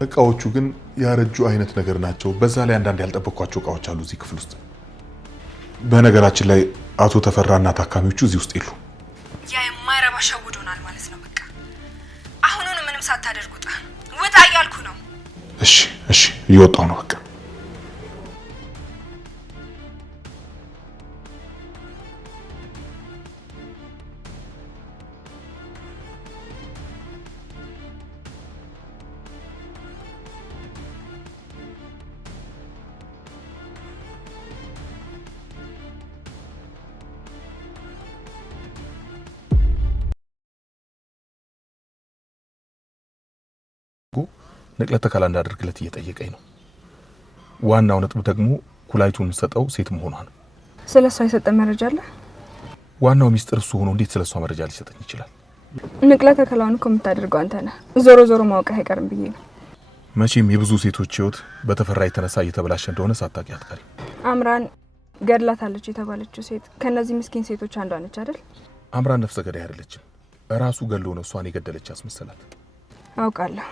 እቃዎቹ ግን ያረጁ አይነት ነገር ናቸው። በዛ ላይ አንዳንድ ያልጠበቅኳቸው እቃዎች አሉ እዚህ ክፍል ውስጥ። በነገራችን ላይ አቶ ተፈራና ታካሚዎቹ እዚህ ውስጥ የሉ። ያ የማይረባ ሸውዶናል ማለት ነው። በቃ አሁኑን ምንም ሳታደርጉ ውጣ እያልኩ ነው። እሺ እየወጣሁ ነው በቃ። ንቅለ ተከላ እንዳደርግለት እየጠየቀኝ ነው። ዋናው ነጥብ ደግሞ ኩላሊቱን ሰጠው ሴት መሆኗ ነው። ስለሷ የሰጠ መረጃ አለ? ዋናው ሚስጥር እሱ ሆኖ እንዴት ስለሷ መረጃ ሊሰጠኝ ይችላል? ንቅለ ተከላውን እኮ የምታደርገው አንተ ነህ። ዞሮ ማወቅ አይቀርም ብዬ ነው። መቼም የብዙ ሴቶች ህይወት በተፈራ የተነሳ እየተበላሸ እንደሆነ ሳታውቂ አትቀሪም። አምራን ገድላታለች የተባለችው ሴት ከነዚህ ምስኪን ሴቶች አንዷ ነች አይደል? አምራን ነፍሰ ገዳይ አይደለችም። ራሱ ገሎ ነው እሷን የገደለች ያስመሰላት። አውቃለሁ።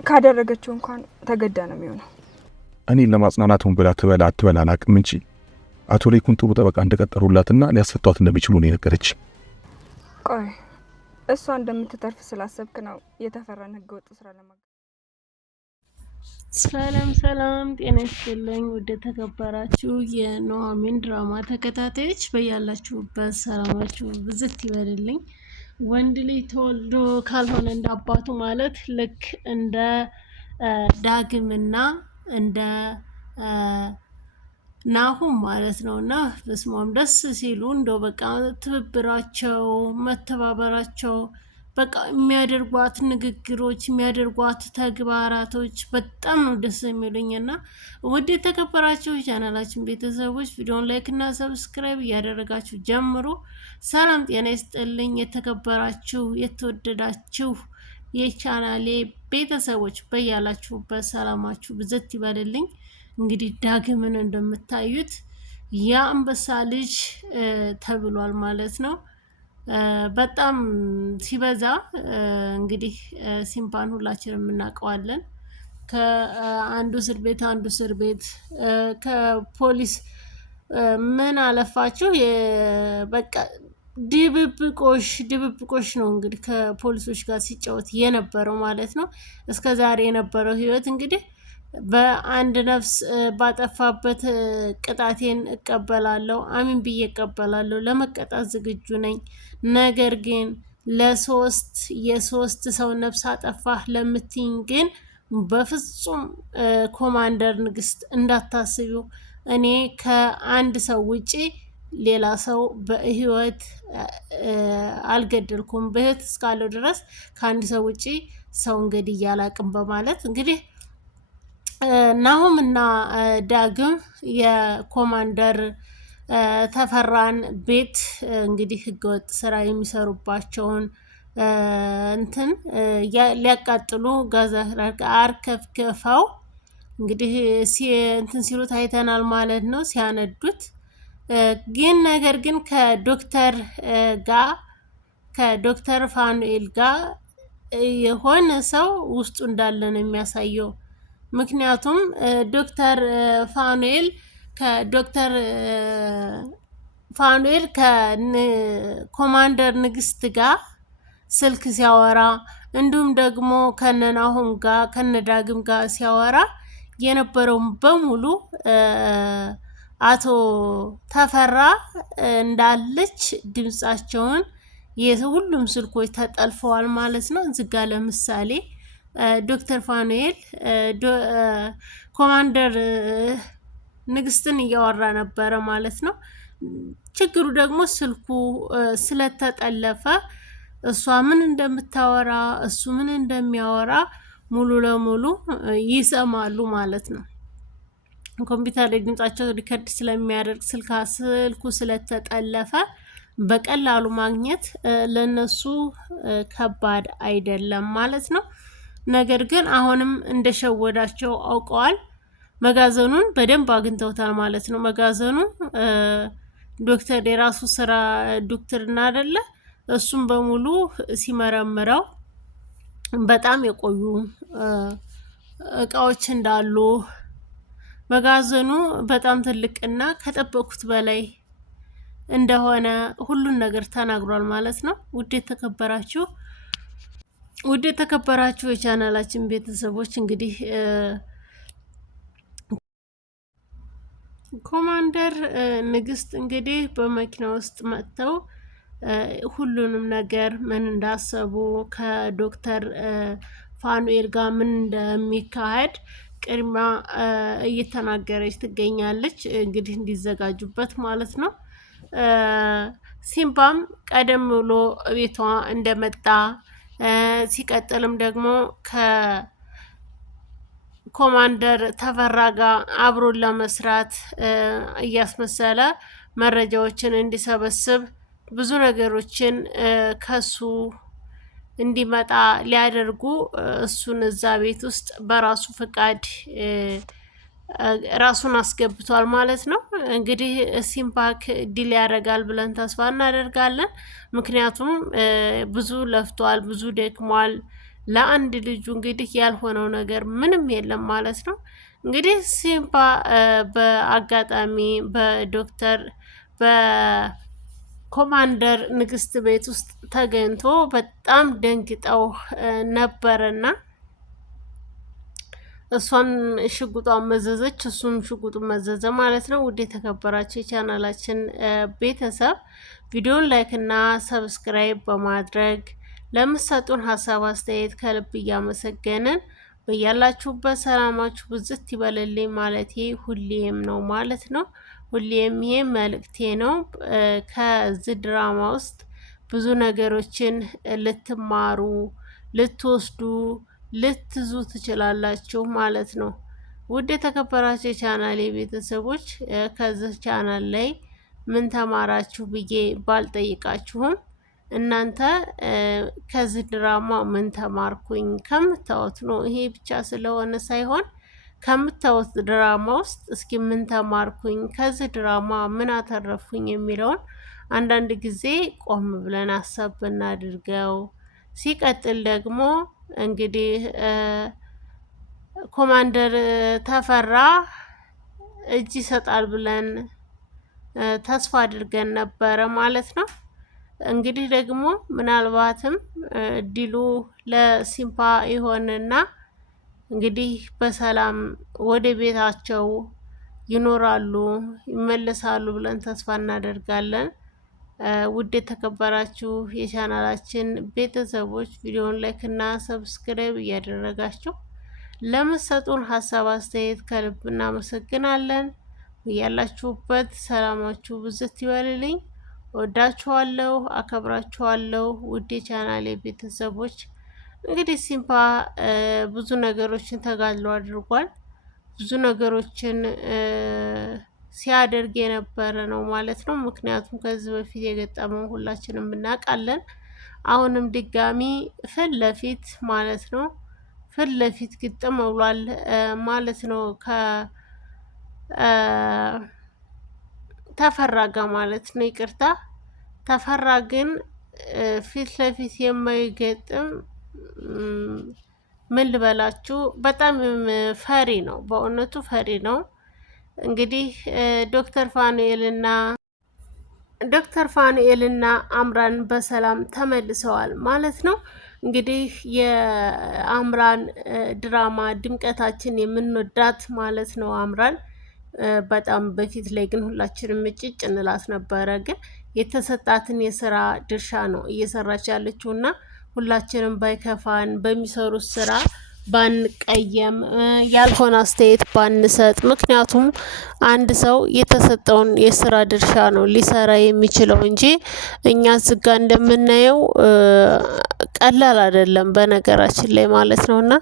ካደረገችው እንኳን ተገዳ ነው የሚሆነው። እኔን ለማጽናናቱን ብላ ትበላ አላቅም እንጂ አቶ ለይኩን ጥሩ ጠበቃ እንደቀጠሩላትና ሊያስፈቷት እንደሚችሉ ነው የነገረች። ቆይ እሷ እንደምትተርፍ ስላሰብክ ነው የተፈራን ህገወጥ ስራ ለማግኘት? ሰላም ጤና ይስጥልኝ። ወደ ተከበራችሁ የኑሐሚን ድራማ ተከታታዮች በያላችሁበት ሰላማችሁ ብዝት ይበልልኝ። ወንድ ልጅ ተወልዶ ካልሆነ እንደ አባቱ ማለት ልክ እንደ ዳግምና እንደ ናሁም ማለት ነውና በስማም ደስ ሲሉ እንደው በቃ ትብብራቸው መተባበራቸው በቃ የሚያደርጓት ንግግሮች የሚያደርጓት ተግባራቶች በጣም ነው ደስ የሚሉኝና ወደ ተከበራችሁ ቻናላችን ቤተሰቦች ቪዲዮን ላይክ እና ሰብስክራይብ እያደረጋችሁ ጀምሩ። ሰላም ጤና ይስጥልኝ። የተከበራችሁ የተወደዳችሁ የቻናሌ ቤተሰቦች በያላችሁበት ሰላማችሁ ብዝት ይበልልኝ። እንግዲህ ዳግምን እንደምታዩት የአንበሳ ልጅ ተብሏል ማለት ነው። በጣም ሲበዛ እንግዲህ ሲምፓን ሁላችንም እናውቀዋለን። ከአንዱ እስር ቤት ከፖሊስ ምን አለፋችሁ በቃ ድብብቆሽ ነው እንግዲህ ከፖሊሶች ጋር ሲጫወት የነበረው ማለት ነው። እስከዛሬ የነበረው ህይወት እንግዲህ በአንድ ነፍስ ባጠፋበት ቅጣቴን እቀበላለሁ፣ አሚን ብዬ እቀበላለሁ፣ ለመቀጣት ዝግጁ ነኝ። ነገር ግን የሶስት ሰው ነፍስ አጠፋህ ለምትኝ ግን በፍጹም ኮማንደር ንግስት እንዳታስቢው። እኔ ከአንድ ሰው ውጪ ሌላ ሰው በህይወት አልገደልኩም። በህይወት እስካለው ድረስ ከአንድ ሰው ውጪ ሰው እንግዲህ ያላቅም በማለት እንግዲህ ናሁም እና ዳግም የኮማንደር ተፈራን ቤት እንግዲህ ህገወጥ ስራ የሚሰሩባቸውን ሊያቃጥሉ ጋዛ አርከፍክፈው እንግዲህ ሲሉት አይተናል ማለት ነው፣ ሲያነዱት። ግን ነገር ግን ከዶክተር ፋኑኤል ጋር የሆነ ሰው ውስጡ እንዳለ ነው የሚያሳየው። ምክንያቱም ዶክተር ፋኑኤል ከኮማንደር ንግስት ጋር ስልክ ሲያወራ እንዲሁም ደግሞ ከነናሁም ጋር ከነዳግም ጋር ሲያወራ የነበረውን በሙሉ አቶ ተፈራ እንዳለች ድምጻቸውን የሁሉም ስልኮች ተጠልፈዋል ማለት ነው። እዚጋ ለምሳሌ ዶክተር ፋኑኤል ኮማንደር ንግስትን እያወራ ነበረ ማለት ነው። ችግሩ ደግሞ ስልኩ ስለተጠለፈ እሷ ምን እንደምታወራ እሱ ምን እንደሚያወራ ሙሉ ለሙሉ ይሰማሉ ማለት ነው። ኮምፒውተር ላይ ድምጻቸው ሪከርድ ስለሚያደርግ ስልኩ ስለተጠለፈ በቀላሉ ማግኘት ለነሱ ከባድ አይደለም ማለት ነው። ነገር ግን አሁንም እንደሸወዳቸው አውቀዋል። መጋዘኑን በደንብ አግኝተውታል ማለት ነው። መጋዘኑ ዶክተር የራሱ ስራ ዶክተርና አይደለ? እሱም በሙሉ ሲመረምረው በጣም የቆዩ እቃዎች እንዳሉ መጋዘኑ በጣም ትልቅና ከጠበቁት በላይ እንደሆነ ሁሉን ነገር ተናግሯል ማለት ነው። ውድ የተከበራችሁ የቻናላችን ቤተሰቦች እንግዲህ ኮማንደር ንግስት እንግዲህ በመኪና ውስጥ መጥተው ሁሉንም ነገር ምን እንዳሰቡ ከዶክተር ፋኑኤል ጋር ምን እንደሚካሄድ ቅድሚያ እየተናገረች ትገኛለች። እንግዲህ እንዲዘጋጁበት ማለት ነው። ሲምባም ቀደም ብሎ ቤቷ እንደመጣ ሲቀጥልም ደግሞ ከኮማንደር ተፈራ ጋር አብሮን ለመስራት እያስመሰለ መረጃዎችን እንዲሰበስብ ብዙ ነገሮችን ከሱ እንዲመጣ ሊያደርጉ እሱን እዛ ቤት ውስጥ በራሱ ፍቃድ ራሱን አስገብቷል ማለት ነው። እንግዲህ ሲምፓክ ዲል ያደርጋል ብለን ተስፋ እናደርጋለን። ምክንያቱም ብዙ ለፍቷል፣ ብዙ ደክሟል። ለአንድ ልጁ እንግዲህ ያልሆነው ነገር ምንም የለም ማለት ነው። እንግዲህ ሲምፓ በአጋጣሚ በኮማንደር ንግስት ቤት ውስጥ ተገኝቶ በጣም ደንግጠው ነበረና እሷም ሽጉጧን መዘዘች፣ እሱም ሽጉጡን መዘዘ ማለት ነው። ውድ የተከበራችሁ የቻናላችን ቤተሰብ ቪዲዮን ላይክ እና ሰብስክራይብ በማድረግ ለምትሰጡን ሀሳብ አስተያየት ከልብ እያመሰገንን በያላችሁበት ሰላማችሁ ብዝት ይበልልኝ ማለቴ ሁሌም ነው ማለት ነው። ሁሌም ይሄ መልእክቴ ነው። ከዚህ ድራማ ውስጥ ብዙ ነገሮችን ልትማሩ ልትወስዱ ልትዙ ትችላላችሁ ማለት ነው። ውድ የተከበራችሁ የቻናሌ ቤተሰቦች ከዚህ ቻናል ላይ ምን ተማራችሁ ብዬ ባልጠይቃችሁም እናንተ ከዚህ ድራማ ምን ተማርኩኝ ከምታዩት ነው። ይሄ ብቻ ስለሆነ ሳይሆን ከምታዩት ድራማ ውስጥ እስኪ ምን ተማርኩኝ፣ ከዚህ ድራማ ምን አተረፍኩኝ የሚለውን አንዳንድ ጊዜ ቆም ብለን አሰብ እናድርገው። ሲቀጥል ደግሞ እንግዲህ ኮማንደር ተፈራ እጅ ይሰጣል ብለን ተስፋ አድርገን ነበረ ማለት ነው። እንግዲህ ደግሞ ምናልባትም ዲሉ ለሲምፓ ይሆንና እንግዲህ በሰላም ወደ ቤታቸው ይኖራሉ፣ ይመለሳሉ ብለን ተስፋ እናደርጋለን። ውድ የተከበራችሁ የቻናላችን ቤተሰቦች ቪዲዮን ላይክ እና ሰብስክራይብ እያደረጋችሁ ለምትሰጡን ሀሳብ አስተያየት ከልብ እናመሰግናለን። ያላችሁበት ሰላማችሁ ብዝት ይበልልኝ። ወዳችኋለሁ፣ አከብራችኋለሁ። ውድ የቻናሌ ቤተሰቦች እንግዲህ ሲምፓ ብዙ ነገሮችን ተጋድሎ አድርጓል። ብዙ ነገሮችን ሲያደርግ የነበረ ነው ማለት ነው። ምክንያቱም ከዚህ በፊት የገጠመው ሁላችንም እናውቃለን። አሁንም ድጋሚ ፊት ለፊት ማለት ነው ፊት ለፊት ግጥም ብሏል ማለት ነው ከተፈራ ጋር ማለት ነው። ይቅርታ ተፈራ ግን ፊት ለፊት የማይገጥም ምን ልበላችሁ በጣም ፈሪ ነው፣ በእውነቱ ፈሪ ነው። እንግዲህ ዶክተር ፋኑኤልና አምራን በሰላም ተመልሰዋል ማለት ነው። እንግዲህ የአምራን ድራማ ድምቀታችን የምንወዳት ማለት ነው። አምራን በጣም በፊት ላይ ግን ሁላችንም ምጭጭ እንላት ነበረ። ግን የተሰጣትን የስራ ድርሻ ነው እየሰራች ያለችው እና ሁላችንም ባይከፋን በሚሰሩት ስራ ባንቀየም ያልሆነ አስተያየት ባንሰጥ። ምክንያቱም አንድ ሰው የተሰጠውን የስራ ድርሻ ነው ሊሰራ የሚችለው እንጂ እኛ ዝጋ እንደምናየው ቀላል አይደለም በነገራችን ላይ ማለት ነውና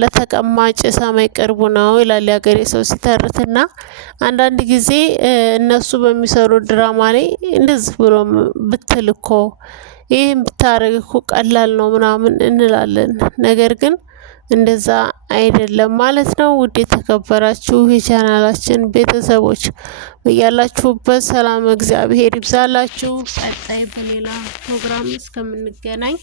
ለተቀማጭ ሰማይ ቅርቡ ነው ይላል የሀገሬ ሰው ሲተርትና አንዳንድ ጊዜ እነሱ በሚሰሩ ድራማ ላይ እንደዚህ ብሎ ብትል እኮ ይህን ብታረግ እኮ ቀላል ነው ምናምን እንላለን። ነገር ግን እንደዛ አይደለም ማለት ነው። ውድ የተከበራችሁ የቻናላችን ቤተሰቦች በያላችሁበት ሰላም እግዚአብሔር ይብዛላችሁ። ቀጣይ በሌላ ፕሮግራም እስከምንገናኝ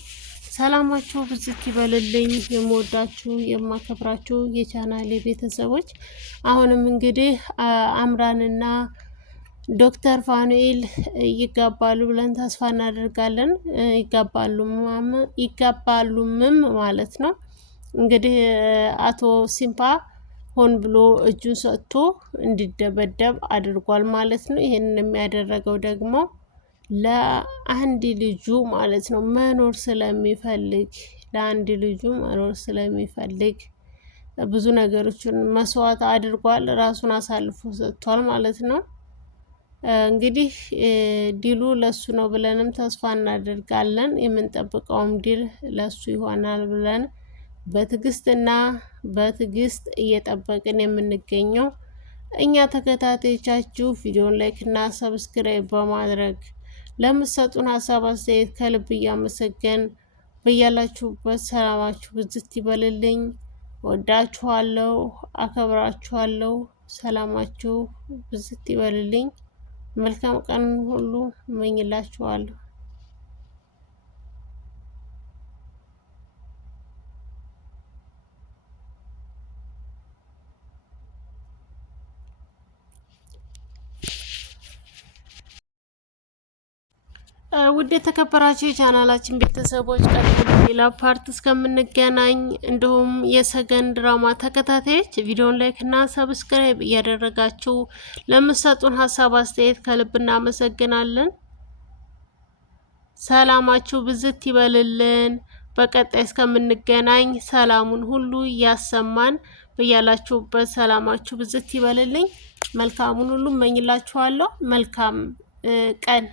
ሰላማችሁ ብዝት ይበልልኝ። የምወዳችሁ የማከብራችሁ የቻናሌ ቤተሰቦች አሁንም እንግዲህ አምራንና ዶክተር ፋኑኤል ይጋባሉ ብለን ተስፋ እናደርጋለን። ይጋባሉምም ማለት ነው። እንግዲህ አቶ ሲምፓ ሆን ብሎ እጁን ሰጥቶ እንዲደበደብ አድርጓል ማለት ነው። ይህንን የሚያደረገው ደግሞ ለአንድ ልጁ ማለት ነው መኖር ስለሚፈልግ ብዙ ነገሮችን መስዋዕት አድርጓል። ራሱን አሳልፎ ሰጥቷል ማለት ነው። እንግዲህ ዲሉ ለሱ ነው ብለንም ተስፋ እናደርጋለን። የምንጠብቀውም ዲል ለሱ ይሆናል ብለን በትዕግስት እየጠበቅን የምንገኘው እኛ ተከታታዮቻችሁ ቪዲዮን ላይክ እና ሰብስክራይብ በማድረግ ለምትሰጡን ሀሳብ አስተያየት ከልብ እያመሰገን በያላችሁበት ሰላማችሁ ብዝት ይበልልኝ። ወዳችኋለሁ፣ አከብራችኋለሁ። ሰላማችሁ ብዝት ይበልልኝ። መልካም ቀን ሁሉ እመኝላችኋለሁ። ውድ የተከበራችሁ የቻናላችን ቤተሰቦች ቀጥሎ ሌላ ፓርት እስከምንገናኝ እንዲሁም የሰገን ድራማ ተከታታዮች ቪዲዮን ላይክ እና ሰብስክራይብ እያደረጋችሁ ለምትሰጡን ሀሳብ አስተያየት ከልብ እናመሰግናለን። ሰላማችሁ ብዝት ይበልልን። በቀጣይ እስከምንገናኝ ሰላሙን ሁሉ እያሰማን በያላችሁበት ሰላማችሁ ብዝት ይበልልኝ። መልካሙን ሁሉ እመኝላችኋለሁ። መልካም ቀን